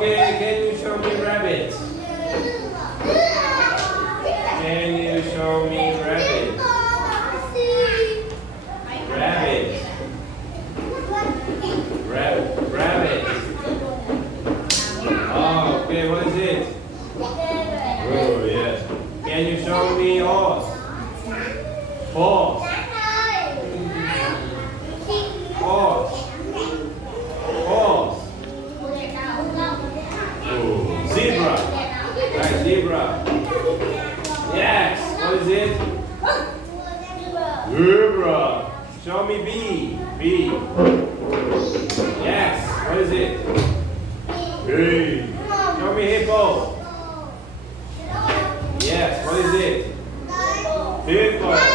Okay, can you show me rabbits? Can you show me rabbits? Rabbits. Rabbits. Oh, okay, what is it? Oh, yes. Can you show me horse? Horse. Horse. Horse. Oh, zebra. Right, zebra. Yes. What is it? Zebra. Show me bee. Bee. Yes. What is it? Bee. Show me hippo. Yes. What is it? Hippo.